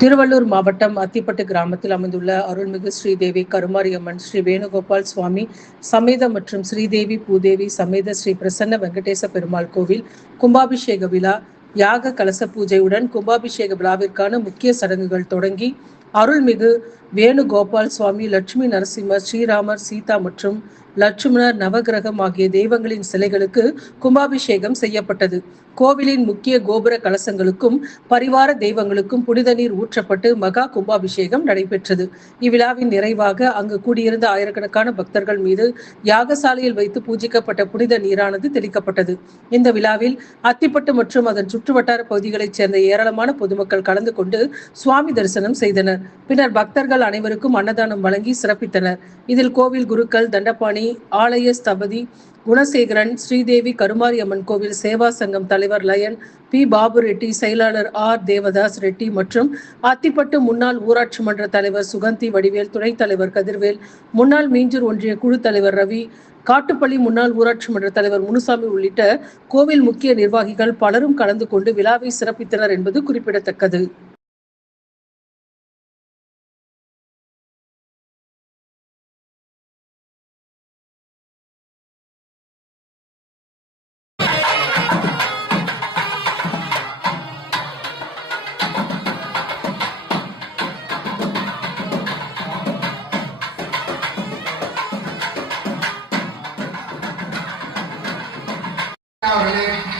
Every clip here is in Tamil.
திருவள்ளூர் மாவட்டம் அத்திப்பட்டு கிராமத்தில் அமைந்துள்ள அருள்மிகு ஸ்ரீதேவி கருமாரியம்மன் ஸ்ரீ வேணுகோபால் சுவாமி சமேத மற்றும் ஸ்ரீதேவி பூதேவி சமேத ஸ்ரீ பிரசன்ன வெங்கடேச பெருமாள் கோவில் கும்பாபிஷேக விழா யாக கலச பூஜையுடன் கும்பாபிஷேக விழாவிற்கான முக்கிய சடங்குகள் தொடங்கி அருள்மிகு வேணுகோபால் சுவாமி லட்சுமி நரசிம்மர் ஸ்ரீராமர் சீதா மற்றும் லட்சுமணர் நவகிரகம் ஆகிய தெய்வங்களின் சிலைகளுக்கு கும்பாபிஷேகம் செய்யப்பட்டது. கோவிலின் முக்கிய கோபுர கலசங்களுக்கும் பரிவார தெய்வங்களுக்கும் புனித நீர் ஊற்றப்பட்டு மகா கும்பாபிஷேகம் நடைபெற்றது. இவ்விழாவின் நிறைவாக அங்கு கூடியிருந்த ஆயிரக்கணக்கான பக்தர்கள் மீது யாகசாலையில் வைத்து பூஜிக்கப்பட்ட புனித நீரானது தெளிக்கப்பட்டது. இந்த விழாவில் அத்திப்பட்டு மற்றும் அதன் சுற்றுவட்டார பகுதிகளைச் சேர்ந்த ஏராளமான பொதுமக்கள் கலந்து கொண்டு சுவாமி தரிசனம் செய்தனர். பின்னர் பக்தர்கள் அனைவருக்கும் அன்னதானம் வழங்கி சிறப்பித்தனர். இதில் கோவில் குருக்கள் தண்டபாணி, ஆலய ஸ்தபதி குணசேகரன், ஸ்ரீதேவி கருமாரியம்மன் கோவில் சேவா சங்கம் தலைவர் லயன் பி. பாபு ரெட்டி, செயலாளர் ஆர். தேவதாஸ் ரெட்டி மற்றும் அத்திப்பட்டு முன்னாள் ஊராட்சி மன்ற தலைவர் சுகந்தி வடிவேல், துணைத் தலைவர் கதிர்வேல், முன்னாள் மீஞ்சூர் ஒன்றிய குழு தலைவர் ரவி, காட்டுப்பள்ளி முன்னாள் ஊராட்சி மன்ற தலைவர் முனுசாமி உள்ளிட்ட கோவில் முக்கிய நிர்வாகிகள் பலரும் கலந்து கொண்டு விழாவை சிறப்பித்தனர் என்பது குறிப்பிடத்தக்கது.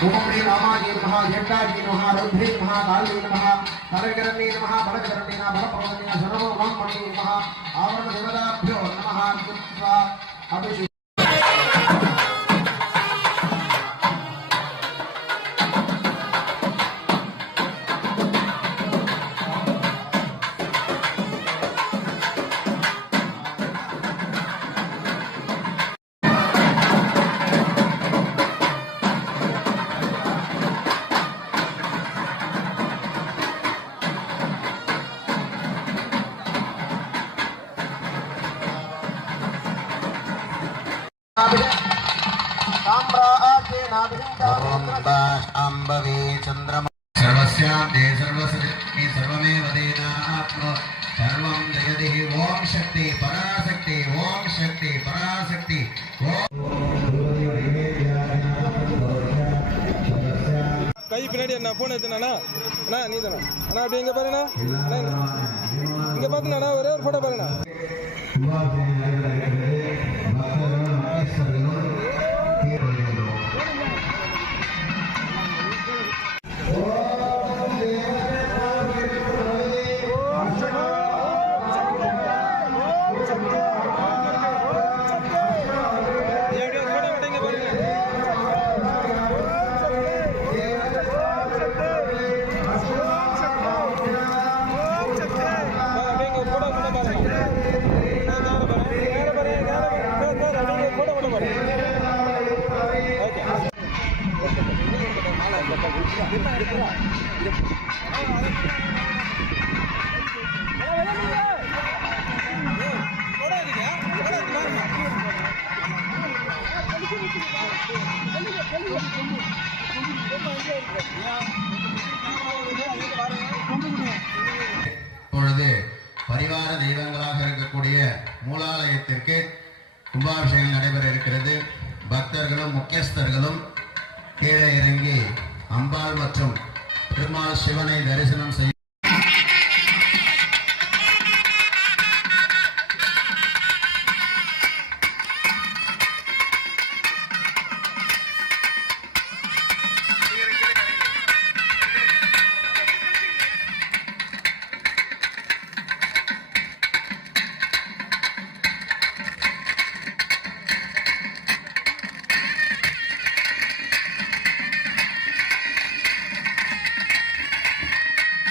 उमप्रिय रामाजी नमः जटाजी नमः रुद्रे नमः काली नमः तरगरणे नमः बलगरणे नमः बलपवने सर्वो ब्रह्मणे नमः आवरण देवताभ्यो नमः कृत्वा अभिषेक सर्वस्यां दे सर्वसृष्टि सर्वमेव देनात्मा सर्वं जगति ओम शक्ति पराशक्ति ओम शक्ति पराशक्ति கை பின்னாடி என்ன போன் எடுத்தனா அண்ணா நீ தானா அண்ணா அப்படியே இங்க பாருங்க இங்க பாருங்க ஒரே ஒரு போட்டோ பாருங்க. பரிவார தெய்வங்களாக இருக்கக்கூடிய மூலாலயத்திற்கு கும்பாபிஷேகம் நடைபெற இருக்கிறது. பக்தர்களும் முக்கியஸ்தர்களும் கீழே இறங்கி அம்பாள் மற்றும் பெருமாள் சிவனை தரிசனம் செய்ய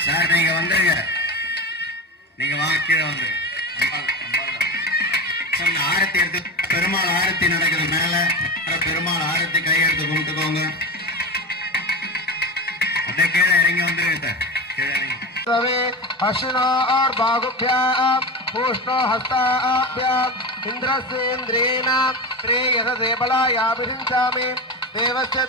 சார் நீங்க வந்துருங்க, நீங்க வாங்க கீழே வந்துருங்க. ஆரத்தி எடுத்து பெருமாள் ஆரத்தி நடக்குது மேல, பெருமாள் ஆரத்தி கையெடுத்து கும்பிட்டுக்கோங்க. அப்படியே கீழே இறங்கி வந்துருங்க சார், கீழே இறங்கி अश्विनो और बाहुभ्याम पुष्टो हस्ताभ्याम इंद्रसेन्द्रेण श्रेयस देवलायाभिषिञ्चामि देवस्य